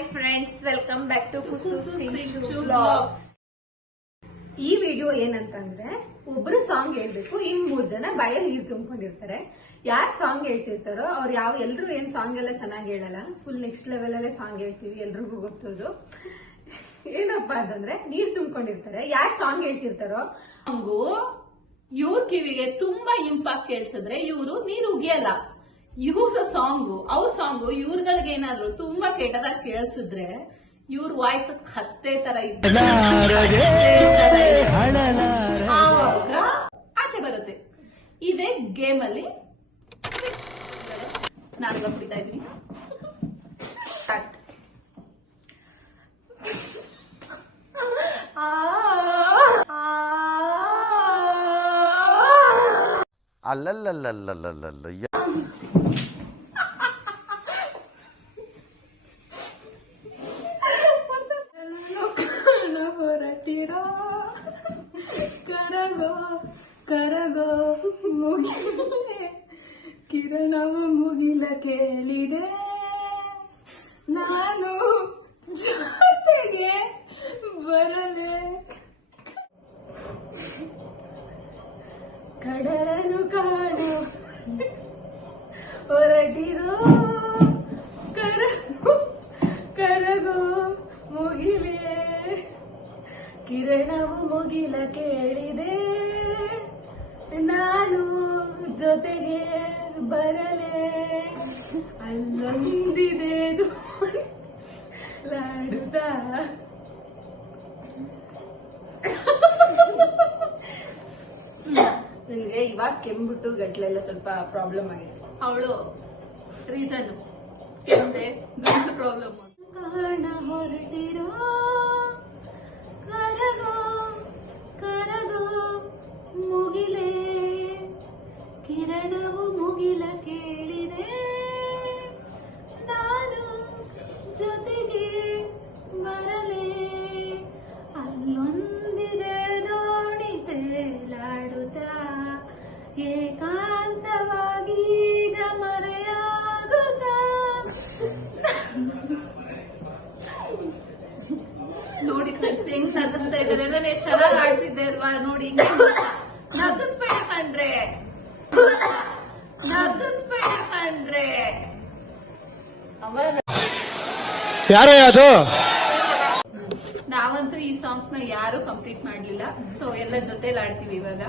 Hi friends, welcome back to Kusu vlogs. ಈ video ಏನಂತಂದ್ರೆ, ಒಬ್ರು ಸಾಂಗ್ ಹೇಳ್ಬೇಕು, ಇನ್ 3 ಜನ ಬಾಯಲ್ಲಿ ನೀರು ತುಂಬಿಕೊಂಡಿರ್ತಾರೆ. ಯಾರು ಸಾಂಗ್ ಹೇಳ್ತಿರ್ತಾರೋ ಅವ್ರು ಎಲ್ರು ಏನ್ ಸಾಂಗ್ ಎಲ್ಲ ಚೆನ್ನಾಗಿ ಹೇಳಲ್ಲ, ಫುಲ್ ನೆಕ್ಸ್ಟ್ ಲೆವೆಲ್ ಅಲ್ಲೇ ಸಾಂಗ್ ಹೇಳ್ತೀವಿ, ಎಲ್ರಿಗೂ ಗೊತ್ತದು. ಏನಪ್ಪಾ ಅಂತಂದ್ರೆ, ನೀರ್ ತುಂಬಿಕೊಂಡಿರ್ತಾರೆ. ಯಾರು ಸಾಂಗ್ ಹೇಳ್ತಿರ್ತಾರೋ ಸಾಂಗು ಇವ್ರ ಕಿವಿಗೆ ತುಂಬಾ ಇಂಪಾಕ್ಟ್ ಕೇಳಿಸಿದ್ರೆ ಇವರು ನೀರು ಉಗಿಯಲ್ಲ. ಇವ್ರ ಸಾಂಗು ಇವ್ರಗಳಿಗೆ ಏನಾದ್ರು ತುಂಬಾ ಕೆಟ್ಟದಾಗಿ ಕೇಳಿಸಿದ್ರೆ ಇವ್ರ ವಾಯ್ಸ್ ಕತ್ತೆ ತರ ಆವಾಗ ಆಚೆ ಬರುತ್ತೆ. ಇದೇ ಗೇಮ್ ಅಲ್ಲಿ ನಾನು ಕುಡಿತಾ ಇದ್ದೀನಿ. ಅಲ್ಲಲ್ಲಲ್ಲಲ್ಲಲ್ಲಲ್ಲ ಹೊರಟಿರೋ ಕರಗೋ ಕರಗೋ ಮುಗಿಲೆ ಕಿರಣವು ಮುಗಿಲ ಕೇಳಿದೆ ನಾನು ಜೊತೆಗೆ ಬರಲೆ ಕಡಲನ್ನು ಕಾಣು ಹೊರಟಿರೋ ಕರಗೋ ಕರಗೋ ಮುಗಿಲೆ ಕಿರಣವು ಮುಗಿಲ ಕೇಳಿದೆ ನಾನು ಜೊತೆಗೆ ಬರಲೆ ಅಲ್ಲೊಂದಿದೆ ಲಾಡುತ್ತ ನನಗೆ ಇವಾಗ ಕೆಮ್ಬಿಟ್ಟು ಗಂಟ್ಲೆಲ್ಲ ಸ್ವಲ್ಪ ಪ್ರಾಬ್ಲಮ್ ಆಗಿದೆ. ಅವಳು ರೀಸನ್ ಪ್ರಾಬ್ಲಮ್ ಕಾರಣ ಹೊರಟಿರೋ ಕರಗೋ ಕರಗೋ ಮುಗಿಲೆ ಕಿರಣವು ಮುಗಿಲ ಕೇಳಿದೆ ನಾನು ಜೊತೆಗೆ ಬರಲೆ ಅಲ್ಲೊಂದಿದೆ ದೋಣಿ ತೇಲಾಡುತ್ತಾ ಏಕಾಂತವಾಗಿ ಈಗ ಮರೆಯಾಗುತ್ತಾ ನೋಡಿ ಫ್ರೆಂಡ್ಸ್ ಹೆಂಗ್ ನಗಿಸ್ತಾ ಇದ್ದಾರೆ. ನಾನು ಎಷ್ಟು ಚೆನ್ನಾಗಿ ಆಡ್ತಿದ್ದೆ ಅಲ್ವಾ, ನೋಡಿ ನಗಿಸ್ಬೇಡಿ ಕಂಡ್ರೆ ಯಾರೇ ಅದು. ನಾವಂತೂ ಈ ಸಾಂಗ್ಸ್ ನ ಯಾರು ಕಂಪ್ಲೀಟ್ ಮಾಡ್ಲಿಲ್ಲ, ಸೊ ಎಲ್ಲ ಜೊತೆಲಿ ಆಡ್ತೀವಿ ಇವಾಗ.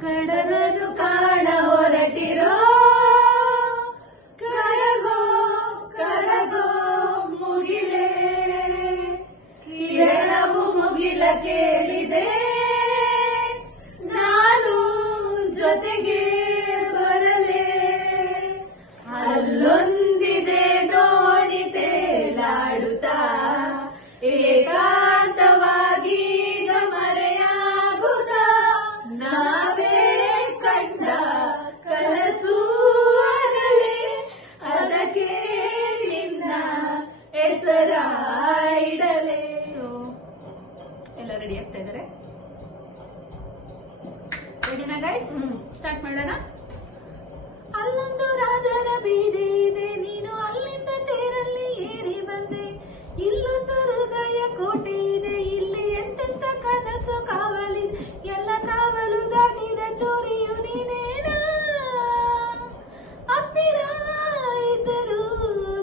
ಕಡಲನ್ನು ಕಾಣ ಹೊರಟಿರೋ ಕರಗೋ ಕರಗೋ ಮುಗಿಲೆ ಕಿರಣವು ಮುಗಿಲ ಕೇಳಿದೆ ನಾನು ಜೊತೆಗೆ ಬರಲೆ ಅಲ್ಲೊಂದಿದೆ ದೋಣಿ ತೇಲಾಡುತ್ತಾ ಏಕಾಂತವಾಗಿ ಈಗ ಮರೆಯಾಗುತ್ತಾ ನಾವೇ ಕಂಡ ಕನಸು ಆಗಲೇ ಅದಕ್ಕೆ ನಿನ್ನ ಹೆಸರ ಇಡಲೆ. ಸೊ ಎಲ್ಲ ರೆಡಿ ಆಗ್ತಾ ಇದಾರೆ. ರೆಡಿನಾ ಗೈಸ್? ಸ್ಟಾರ್ಟ್ ಮಾಡೋಣ. ಅಲ್ಲೊಂದು ರಾಜರ ಬೀದಿ ಇದೆ, ನೀನು ಅಲ್ಲಿಂದ ತೇರಲ್ಲಿ ಏರಿ ಬಂದೆ. ಇಲ್ಲೊಂದು ಹೃದಯ ಕೋಟೆ ಇದೆ, ಇಲ್ಲಿ ಎಂತೆಂತ ಕನಸು ಕಾವಲಿದೆ. ಎಲ್ಲ ಕಾವಲು ದಾಟಿದ ಚೋರಿಯು ನೀನೇನಾ. ಹತ್ತಿರ ಇದ್ದರು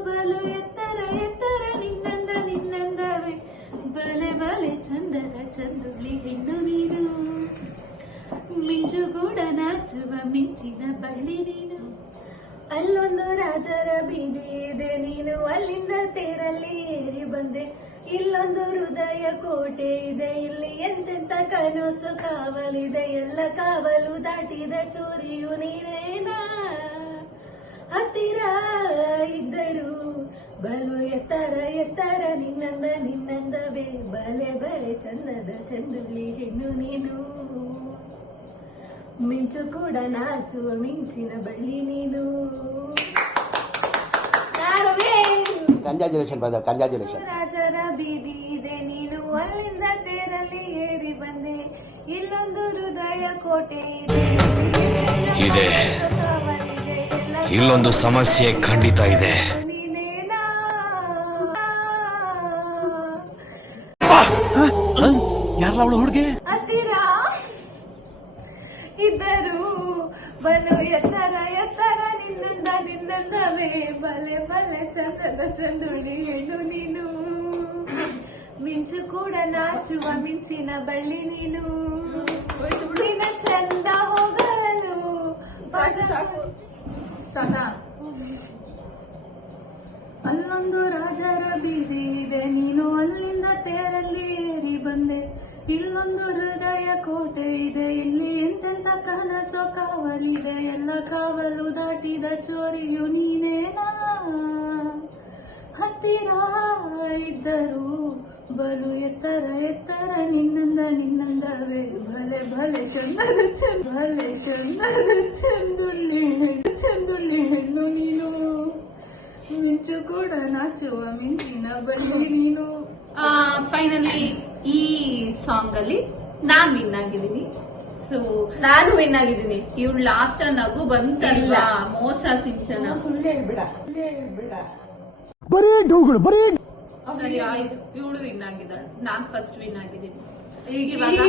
ಬಲು ಎತ್ತರ ಎತ್ತರ ನಿನ್ನಂದವೇ ಬಲೆ ಬಲೆ ಚಂದದ ಚಂದುಳ್ಳಿ ಹೆಣ್ಣು ನೀನು. ಮಿಂಚುಗೂಡ ನಾಚುವ ಮಿಂಚಿನ ಬಳ್ಳಿ ನೀನು. ಅಲ್ಲೊಂದು ರಾಜರ ಬೀದಿ ಇದೆ, ನೀನು ಅಲ್ಲಿಂದ ತೇರಲ್ಲಿ ಏರಿ ಬಂದೆ. ಇಲ್ಲೊಂದು ಹೃದಯ ಕೋಟೆ ಇದೆ, ಇಲ್ಲಿ ಎಂತೆಂತ ಕನಸು ಕಾವಲಿದೆ. ಎಲ್ಲ ಕಾವಲು ದಾಟಿದ ಚೋರಿಯು ನೀನೇನಾ. ಹತ್ತಿರ ಇದ್ದರು ಬಲು ಎತ್ತರ ಎತ್ತರ ನಿನ್ನಂದವೇ ಬಲೆ ಬಲೆ ಚಂದದ ಚಂದುಳ್ಳಿ ಹೆಣ್ಣು ನೀನು. ಮಿಂಚು ಕೂಡ ನಾಚುವ ಮಿಂಚಿನ ಬಳ್ಳಿ ನೀನು. Congratulation brother, congratulation. ರಾಜರ ಬೀದಿ ಇದೆ, ನೀನು ಅಲ್ಲಿಂದ ತೇರಲ್ಲಿ ಏರಿ ಬಂದೆ. ಇಲ್ಲೊಂದು ಹೃದಯ ಕೋಟೆ ಇದೆ, ಇಲ್ಲೊಂದು ಸಮಸ್ಯೆ ಖಂಡಿತ ಇದೆ. ಯಾರಲ್ಲ ಅವಳು ಹುಡುಗಿ? ಹತ್ತಿರ ಇದ್ದರು ಬಲು ಎತ್ತರ ಎತ್ತರ ನಿನ್ನಂದವೇ ಬಲೆ ಬಲೆ ಚಂದದ ಚಂದುಳಿ ಹೆಣ್ಣು ನೀನು. ಮಿಂಚು ಕೂಡ ನಾಚುವ ಮಿಂಚಿನ ಬಳ್ಳಿ ನೀನು. ನಿನ್ನ ಚಂದ ಹೋಗಲು ಅಲ್ಲೊಂದು ರಾಜರ ಬೀದಿ ಇದೆ, ನೀನು ಅಲ್ಲಿಂದ ತೇರಲ್ಲಿ ಏರಿ ಬಂದೆ. ಇಲ್ಲೊಂದು ಹೃದಯ ಕೋಟೆ ಇದೆ, ಇಲ್ಲಿ ಎಂತೆಂತ ಕನಸೋ ಕಾವಲಿದೆ. ಎಲ್ಲ ಕಾವಲು ದಾಟಿದ ಚೋರಿಯು ನೀನೇನಾ. ಹತ್ತಿರ ಇದ್ದರು ಬಲು ಎತ್ತರ ಎತ್ತರ ನಿನ್ನಂದವೇ ಭಲೆ ಭಲೆ ಚಂದದ ಭಲೆ ಚಂದದ ಚಂದುಳ್ಳಿ ಹೆಣ್ಣು ನೀನು. ಮಿಂಚು ಕೂಡ ನಾಚುವ ಮಿಂಚಿನ ಬಳ್ಳಿ ನೀನು. ಫೈನಲಿ ಈ ಸಾಂಗ್ ಅಲ್ಲಿ ನಾನ್ ವಿನ್ ಆಗಿದ್ದೀನಿ. ಸೊ ನಾನು ವಿನ್ ಆಗಿದ್ದೀನಿ. ಇವ್ಳು ಲಾಸ್ಟ್ ನಗು ಬಂತಲ್ಲ, ಮೋಸ ಸಿಂಚನ. ಸುಳ್ಳು ಹೇಳ್ಬಿಡ. ಬರೀ ಡೂಗಳು ಬರೀ. ಸರಿ ಆಯ್ತು, ಇವಳು ವಿನ್ ಆಗಿದ್ದಾಳೆ, ನಾನ್ ಫಸ್ಟ್ ವಿನ್ ಆಗಿದ್ದೀನಿ. ಈ ಇವಾಗ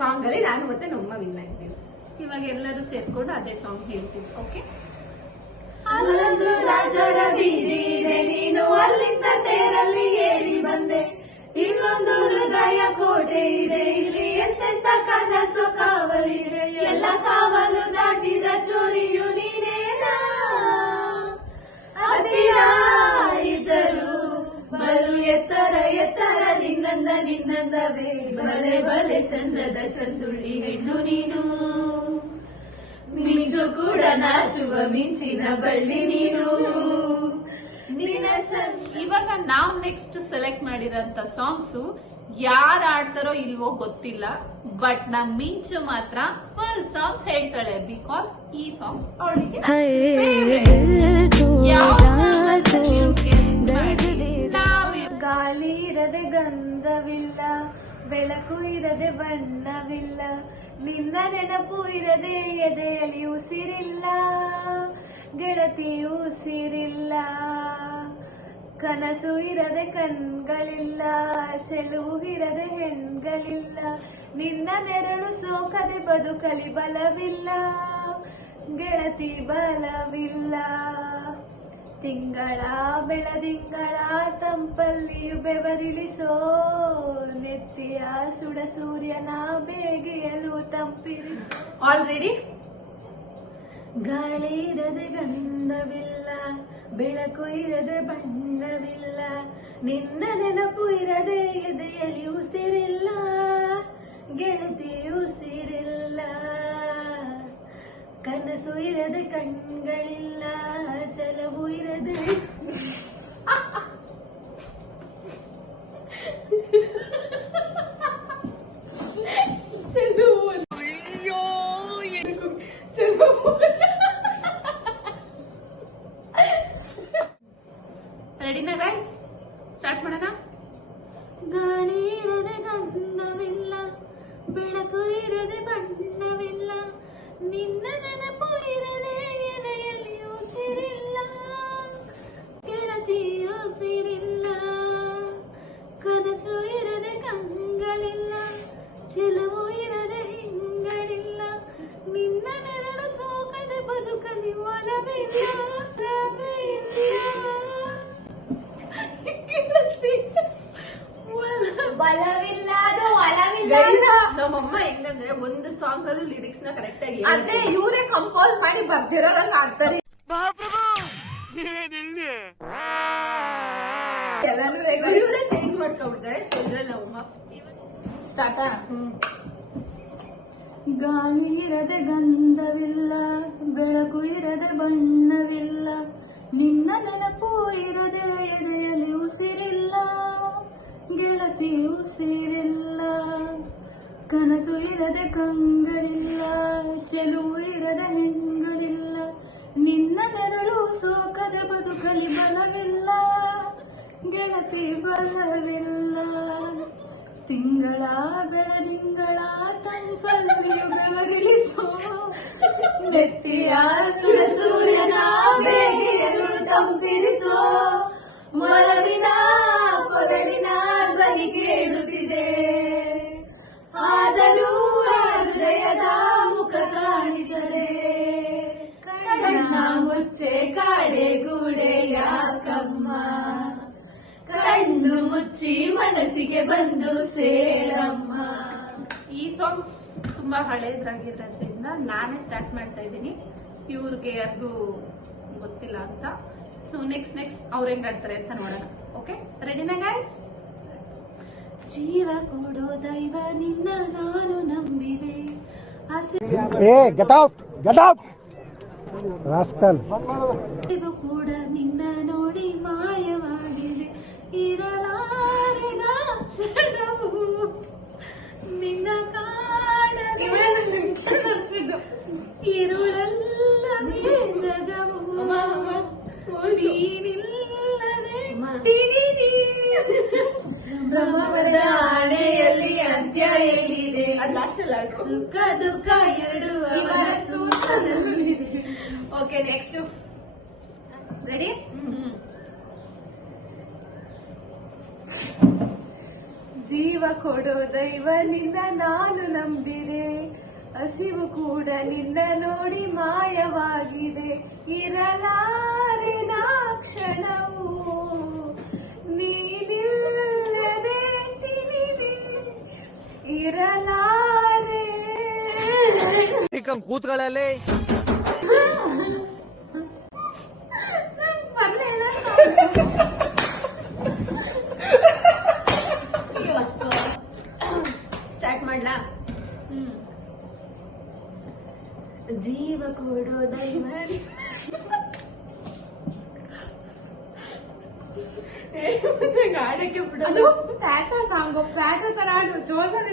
ಸಾಂಗ್ ಅಲ್ಲಿ ನಾನು ಮತ್ತೆ ನಮ್ಮ ವಿನ್ ಆಗಿದ್ದೀವಿ. ಇವಾಗ ಎಲ್ಲರೂ ಸೇರ್ಕೊಂಡು ಅದೇ ಸಾಂಗ್ ಹೇಳ್ತೀವಿ. ಓಕೆ. ಅಲ್ಲೊಂದು ರಾಜರ ಬೀದಿ ಇದೆ, ನೀನು ಅಲ್ಲಿಂದ ತೇರಲ್ಲಿ ಏರಿ ಬಂದೆ. ಇಲ್ಲೊಂದು ಹೃದಯ ಕೋಟೆ ಇದೆ, ಇಲ್ಲಿ ಎಂತೆಂತ ಕನಸು ಕಾವಲಿದೆ. ಎಲ್ಲ ಕಾವಲು ದಾಟಿದ ಚೋರಿಯು ನೀನೇನಾ. ಹತ್ತಿರ ಇದ್ದರು ಬಲು ಎತ್ತರ ಎತ್ತರ ನಿನ್ನಂದವೇ ಬಲೆ ಬಲೆ ಚಂದದ ಚಂದುಳ್ಳಿ ಹೆಣ್ಣು ನೀನು. ಮಿಂಚು ಕೂಡ ನಾಚುವ ಮಿಂಚಿನ ಬಳ್ಳಿ ನೀನು. ಇವಾಗ ನಾವ್ ನೆಕ್ಸ್ಟ್ ಸೆಲೆಕ್ಟ್ ಮಾಡಿರೋಂತ ಸಾಂಗ್ಸ್ ಯಾರು ಆಡ್ತಾರೋ ಇಲ್ವೋ ಗೊತ್ತಿಲ್ಲ, ಬಟ್ ನಮ್ ಮಿಂಚು ಮಾತ್ರ ಫುಲ್ ಸಾಂಗ್ಸ್ ಹೇಳ್ತಾಳೆ. ಬಿಕಾಸ್ ಈ ಸಾಂಗ್ಸ್ ಅವಳಿಗೆ ಗಾಳಿ ಇರದೆ ಗಂಧವಿಲ್ಲ, ಬೆಳಕು ಇರದೆ ಬಣ್ಣವಿಲ್ಲ, ನಿನ್ನ ನೆನಪು ಇರದೆ ಎದೆಯಲ್ಲಿ ಉಸಿರಿಲ್ಲ, ಗೆಳತಿ ಉಸಿರಿಲ್ಲ. ಕನಸು ಇರದೆ ಕಣ್ಗಳಿಲ್ಲ, ಚೆಲುವು ಇರದೆ ಹೆಣ್ಗಳಿಲ್ಲ, ನಿನ್ನ ನೆರಳು ಸೋಕದೆ ಬದುಕಲಿ ಬಲವಿಲ್ಲ, ಗೆಳತಿ ಬಲವಿಲ್ಲ. ತಿಂಗಳ ಬೆಳದಿಂಗಳ ತಂಪಲ್ಲಿಯು ಬೆವರಿಳಿಸೋ, ನೆತ್ತಿಯ ಸುಡ ಸೂರ್ಯನ ಬೇಗೆಯಲು ತಂಪಿರಿಸೋ. ಆಲ್ರೆಡಿ ಗಾಳಿ ಇರದೆ ಗಂಧವಿಲ್ಲ, ಬೆಳಕು ಇರದೆ ಬಣ್ಣವಿಲ್ಲ, ನಿನ್ನ ನೆನಪು ಇರದೆ ಎದೆಯಲ್ಲಿ ಉಸಿರಿಲ್ಲ, ಗೆಳತಿ ಉಸಿರಿಲ್ಲ. ಕನಸು ಇರದೆ ಕಣ್ಗಳಿಲ್ಲ, ಚಲವು ಇರದೆ ರೆಡಿನಾ ಗೈಸ್? ಸ್ಟಾರ್ಟ್ ಮಾಡೋಣ. ಗಾಳಿ ಇರದೆ ಗಂಧವಿಲ್ಲ, ಬೆಳಕು ಇರದೆ ಬಣ್ಣವಿಲ್ಲ, ನಿನ್ನ ನೆನಪು ಇರದೆ ಎದೆಯಲ್ಲಿ ಉಸಿರಿಲ್ಲ, ಗೆಳತಿ ಉಸಿರಿಲ್ಲ. ಕನಸು ಇರದೆ ಕಂಗಳಿಲ್ಲ, ಚೆಲುವು ಇರದೆ ಹಿಂಗಳಿಲ್ಲ, ನಿನ್ನ ನೆರಳು ಸೋಕದೆ ಬದುಕಲಿ ಒಲವಿಲ್ಲ. ಬಲವಿಲ್ಲ, ಅದು ಒಲವಿಲ್ಲ. ನಮ್ಮಮ್ಮ ಹೆಂಗಂದ್ರೆ ಒಂದು ಸಾಂಗ್ ಅಲ್ಲೂ ಲಿರಿಕ್ಸ್ ನ ಕರೆಕ್ಟ್ ಆಗಿ ಅದೇ ಇವರೇ ಕಂಪೋಸ್ ಮಾಡಿ ಬರ್ದಿರೋರಂಗ್ ಆಡ್ತಾರೆ. ಎಲ್ಲಾನು ಇವರೇ ಚೇಂಜ್ ಮಾಡ್ಕೊಂಡ್ಬಿಡ್ತಾರೆ. ಸೊ ಇದ್ರಲ್ಲಿ ನಮ್ಮಮ್ಮ ಸ್ಟಾರ್ಟಾ? ಗಾಳಿ ಇರದೆ ಗಂಧವಿಲ್ಲ, ಬೆಳಕು ಇರದೆ ಬಣ್ಣವಿಲ್ಲ, ನಿನ್ನ ನೆನಪು ಇರದೆ ಎದೆಯಲ್ಲಿ ಉಸಿರಿಲ್ಲ, ಗೆಳತಿ ಉಸಿರಿಲ್ಲ. ಕನಸು ಇರದೆ ಕಂಗಳಿಲ್ಲ, ಚೆಲುವು ಇರದೆ ಹೆಣ್ಗಳಿಲ್ಲ, ನಿನ್ನ ನೆರಳು ಸೋಕದ ಬದುಕಲಿ ಬಲವಿಲ್ಲ, ಗೆಳತಿ ಬಲವಿಲ್ಲ. ತಿಂಗಳ ಬೆಳದಿಂಗಳ ತಂಪಲ್ಲಿಯು ಬೆವರಿಳಿಸೋ, ನೆತ್ತಿಯ ಸುಡ ಸೂರ್ಯನ ಬೇಗೆಯಲು ತಂಪಿರಿಸೋ, ಒಲವಿನ ಕೊರಳಿನ ಧ್ವನಿ ಕೇಳುತ್ತಿದೆ, ಮುಂಚೆ ಕಾಡೆ ಗೂಡೆ ಯಾಕಮ್ಮ, ಕಣ್ಣು ಮುಚ್ಚಿ ಮನಸ್ಸಿಗೆ ಬಂದು ಸೇರಮ್ಮ. ಈ ಸಾಂಗ್ಸ್ ತುಂಬಾ ಹಳೇದ್ರಾಗಿರೋದ್ರಿಂದ ನಾನೇ ಸ್ಟಾರ್ಟ್ ಮಾಡ್ತಾ ಇದ್ದೀನಿ, ಇವ್ರಿಗೆ ಅದು ಗೊತ್ತಿಲ್ಲ ಅಂತ. ಸೊ ನೆಕ್ಸ್ಟ್ ಅವ್ರು ಹೆಂಗ್ ಆಡ್ತಾರೆ ಅಂತ ನೋಡೋಣ. ಓಕೆ, ರೆಡಿನಾ ಗೈಸ್? ಜೀವ ಕೊಡೋ ದೈವ ನಿನ್ನ ನಾನು ನಂಬಿದೆ, ಏ ಗೆಟ್ ಔಟ್ ರಾಸ್ಕಲ್. ಹಸಿವು ಕೂಡ ನಿನ್ನ ನೋಡಿ ಮಾಯವಾಗಿದೆ, ಇರಲಾರಿನ ಕ್ಷಣವು ನಿನ್ನ ಕಾಣದೆ ಇರುಳಲ್ಲವೇ ಜಗವು, ನೀನಿಲ್ಲದೆ ಬ್ರಹ್ಮವರದ ಆಣೆಯಲ್ಲಿ ಅಂತ್ಯ ಏನಿದೆ, ಸುಖ ದುಃಖ ಎರಡು ಅವರ ಸೂತ್ರದಲ್ಲಿದೆ. Okay, next ready? ಜೀವ ಕೊಡೋ ದೈವ ನಿನ್ನ ನಾನು ನಂಬಿದೆ, ಹಸಿವು ಕೂಡ ನಿನ್ನ ನೋಡಿ ಮಾಯವಾಗಿದೆ, ಇರಲಾರಿನ ಕ್ಷಣವು ನೀನಿಲ್ಲದೆ ತಿಳಿದೆ, ಇರಲಾರೆ. ಕೂತ್ಗಳಲ್ಲಿ ಸ್ಟಾರ್ಟ್ ಮಾಡ್ಲಾ? ಜೀವ ಕೊಡೋ ದೈವ ಗಾಡಕ್ಕೆ ಬಿಡೋದು. ಅದು ಪ್ಯಾಟ ಸಾಂಗು, ಪ್ಯಾಟ ತರ ಆಡು, ಜೋಸನ್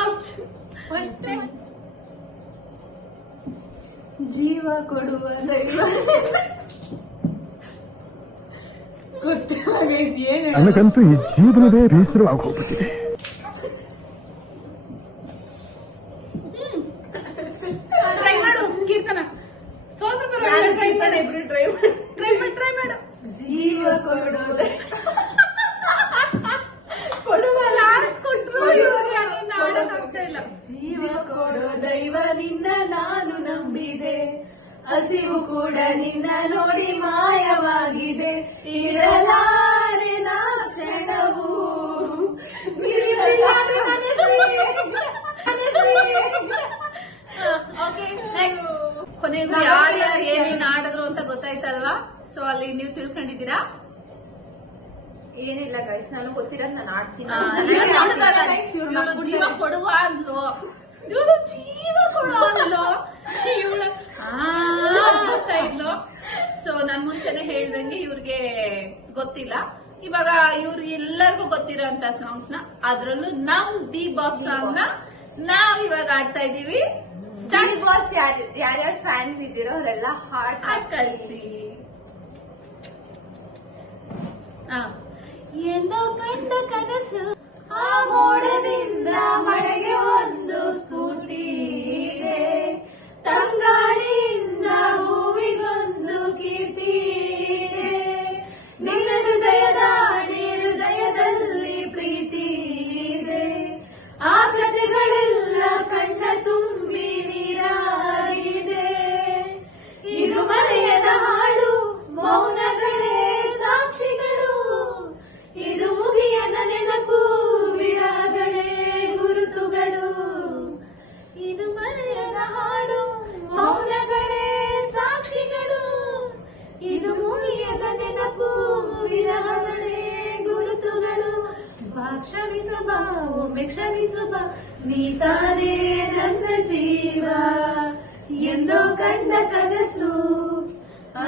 ಔಟ್. ಫಸ್ಟ್ ಜೀವ ಕೊಡುವ ದೈವ ಗೊತ್ತಾಗ ಏನು ನನಗಂತೂ ಈ ಜೀವನವೇ ಬೇಸರವಾಗೋಗ್ಬಿಟ್ಟಿದೆ. ಟ್ರೈ ಮಾಡು ಕೀರ್ತನ, ಸೋತ್ರ ಟ್ರೈ ಮಾಡು. ಜೀವ ಕೊಡೋದ ಜೀವ ಕೊಡೋ ದೈವ ನಿನ್ನ ನಾನು ನಂಬಿದೆ, ಹಸಿವು ಕೂಡ ನಿನ್ನ ನೋಡಿ ಮಾಯವಾಗಿದೆ, ಇರಲಾರೆ ನಾ ಕ್ಷಣವು. Okay, next. ಕೊನೆಗೂ ಯಾರ್ಯಾರು ಏನೇನ್ ಆಡಿದ್ರು ಅಂತ ಗೊತ್ತಾಯ್ತಲ್ವಾ? ಸೊ ಅಲ್ಲಿ ನೀವು ತಿಳ್ಕೊಂಡಿದ್ದೀರಾ? ಏನಿಲ್ಲ ಗೈಸ್, ನಾನು ಗೊತ್ತಿರೋದು ನಾನು ಆಡ್ತೀನಿ. ಇವ್ಳು ಜೀವ ಕೊಡುವ ಅಂದ್ಲು, ಇವಳು ಜೀವ ಕೊಡುವ ಅಂದ್ಲು, ಇವಳು ಆಗ್ತಾ ಇದ್ಲು. ಸೊ ನಾನ್ ಮುಂಚೆನೆ ಹೇಳ್ದಂಗೆ ಇವ್ರಿಗೆ ಗೊತ್ತಿಲ್ಲ. ಇವಾಗ ಇವ್ರಿಗೆ ಎಲ್ಲರಿಗೂ ಗೊತ್ತಿರೋ ಅಂತ ಸಾಂಗ್ಸ್ ನ, ಅದ್ರಲ್ಲೂ ನಮ್ ದಿ ಬಾಸ್ ಸಾಂಗ್ ನ ನಾವ್ ಇವಾಗ ಆಡ್ತಾ ಇದೀವಿ. ಸ್ಟಾರ್ಟ್ ಬಾಸ್ ಯಾರ್ಯಾರು ಫ್ಯಾನ್ಸ್ ಇದ್ದೀರೋ ಅವರೆಲ್ಲ ಹಾಡ್ ಕಳಿಸಿ. ಎಂದೋ ಕಂಡ ಕನಸು, ಆ ಮೋಡದಿಂದ ಮಳೆಗೆ ಒಂದು ಸ್ಕೂಟಿ ಇದೆ, ತಂಗಾಳಿಯಿಂದ ಹೂವಿಗೊಂದು ಕೀರ್ತಿ ಇದೆ, ನಿನ್ನ ಹೃದಯದಲ್ಲಿ ಪ್ರೀತಿ ಇದೆ, ಆ ಕಥೆಗಳೆಲ್ಲ ಕಣ್ಣ ತುಂಬಿ ನೀರಾಗಿದೆ, ಇದು ಮರೆಯದ ಹಾಡು, ಮೌನಗಳೇ ಸಾಕ್ಷಿಗಳು, ಇದು ಮುಗಿಯದ ನೆನಪು, ವಿರಹಗಳೇ ಗುರುತುಗಳು, ಇದು ಮರೆಯದ ಹಾಡು, ಮೌನಗಳೇ ಸಾಕ್ಷಿಗಳು, ಇದು ಮುಗಿಯದ ನೆನಪು, ವಿರಹಗಳೇ ಗುರುತುಗಳು. ಬಾ ಕ್ಷಮಿಸು ಬಾ, ಒಮ್ಮೆ ಕ್ಷಮಿಸು ಬಾ, ನೀ ತಾನೇ ನನ್ನ ಜೀವ, ಎಂದೋ ಕಂಡ ಕನಸು,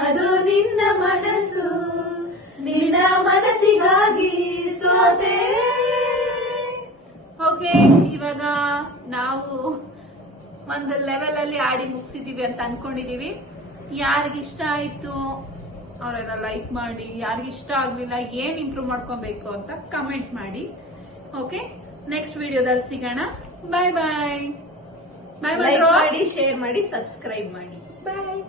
ಅದು ನಿನ್ನ ಮನಸ್ಸು, ನಿನ್ನ ಮನಸ್ಸಿಗಾಗಿ ಸೋತೆ. ಓಕೆ, ಇವಾಗ ನಾವು ಒಂದು ಲೆವೆಲ್ ಅಲ್ಲಿ ಆಡಿ ಮುಗಿಸಿದೀವಿ ಅಂತ ಅನ್ಕೊಂಡಿದೀವಿ. ಯಾರಿಗಿಷ್ಟ ಆಯ್ತು ಅವರೆಲ್ಲ ಲೈಕ್ ಮಾಡಿ, ಯಾರಿಗಿಷ್ಟ ಆಗ್ಲಿಲ್ಲ ಏನ್ ಇಂಪ್ರೂವ್ ಮಾಡ್ಕೊಬೇಕು ಅಂತ ಕಮೆಂಟ್ ಮಾಡಿ. ಓಕೆ, ನೆಕ್ಸ್ಟ್ ವಿಡಿಯೋದಲ್ಲಿ ಸಿಗೋಣ. ಬಾಯ್ ಬಾಯ್. ಲೈಕ್ ಮಾಡಿ, ಶೇರ್ ಮಾಡಿ, ಸಬ್ಸ್ಕ್ರೈಬ್ ಮಾಡಿ. ಬಾಯ್.